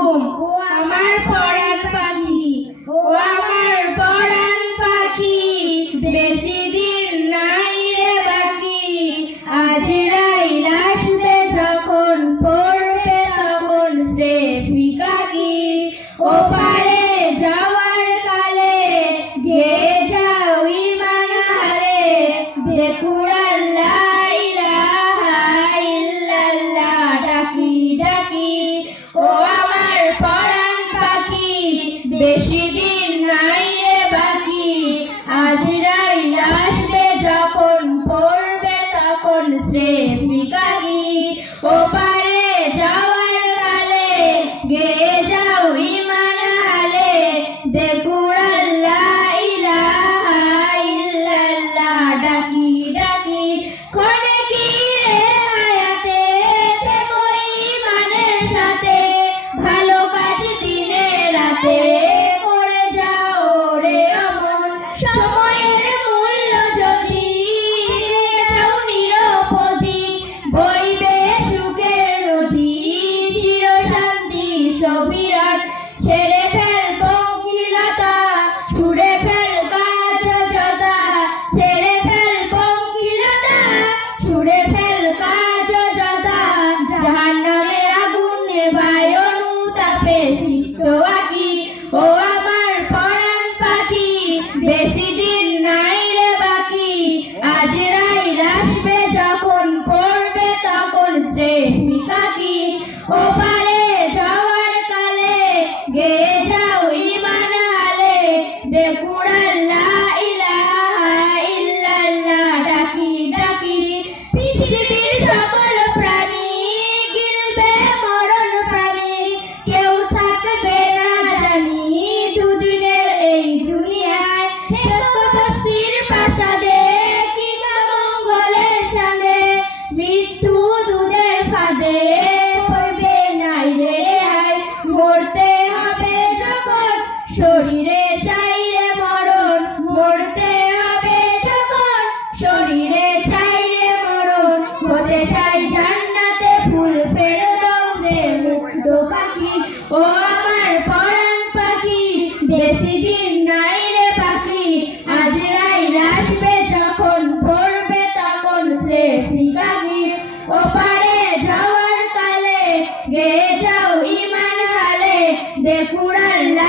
ঘুম ও আমার পরাণ পাখি, ও আমার পরাণ পাখি, বেশি দিন নাই রে বাকি। আজরাইল আসবে যখন, পড়বে তখন সে ফিকাকি। ওপারে যাওয়ার কালে গেয়ে যাও ঈমান হারে, দেখুন আল্লাহ ইলাহা ইল্লাল্লাহ ডাকি ডাকি। ও আমার পরাণ পাখি, বেশি দিন নাই রে বাকি। আজরাইল আসবে যখন, পড়বে তখন সে ফিকাকি। ওপারে যাওয়ার কালে গেয়ে যাও ঈমান হারে, দেখুন আল্লাহ ইলাহা ইল্লাল্লাহ ডাকি ডাকি। ক্ষণে কি রে হায়াতে থেকো ঈমানের সাথে, ভালো কাজ দিনে রাতে করে যাও রে অমন। সময়ের মূল্য যদি দিয়ে যাও নিরবধি, বইবে সুখের নদী চির শান্তি সবিরাট। ছেড়ে ফেল পঙ্কিলতা, ছুড়ে ফেল কাজ অযথা, ছেড়ে ফেল পঙ্কিলতা, ছুড়ে ফেল কাজ অযথা। জাহান্নামের আগুন নেভায় অনুতাপে সিক্ত আঁকি। ও আমার পরাণ পাখি, বেশি দিন নাই রে বাকি। আজরাইল আসবে যখন, পড়বে তখন সে ফিকাকি। ওপারে যাওয়ার কালে গেয়ে যাও ঈমান হারে, দেখুন আল্লাহ ইলাহা ইল্লাল্লাহ ডাকি ডাকি। পৃথিবীর সকল প্রাণী গিলবে মরণ প্রাণী, কেউ থাকবে না জানি দুদিনের এই দুনিয়ায়। থেকো তসবির প্রাসাদে কিংবা মঙ্গলের চাঁদে, মৃত্যু দুধের ফাঁদে পড়বে নাই রে রেহাই। মরতে হবে যখন, শরীরে চাই রে মরণ, মরতে হবে যখন, শরীরে চাই রে মরণ। হতে চাই জান্নাতে ফুল ফেরদৌসে মুগ্ধ পাখি। ও আমার পরাণ পাখি, বেশি দিন নাই রে বাকি। আজরাইল আসবে যখন, পড়বে তখন সে ফিকাকি। ওপারে যাওয়ার কালে গেয়ে যাও ঈমান হারে, দেখুন আল্লাহ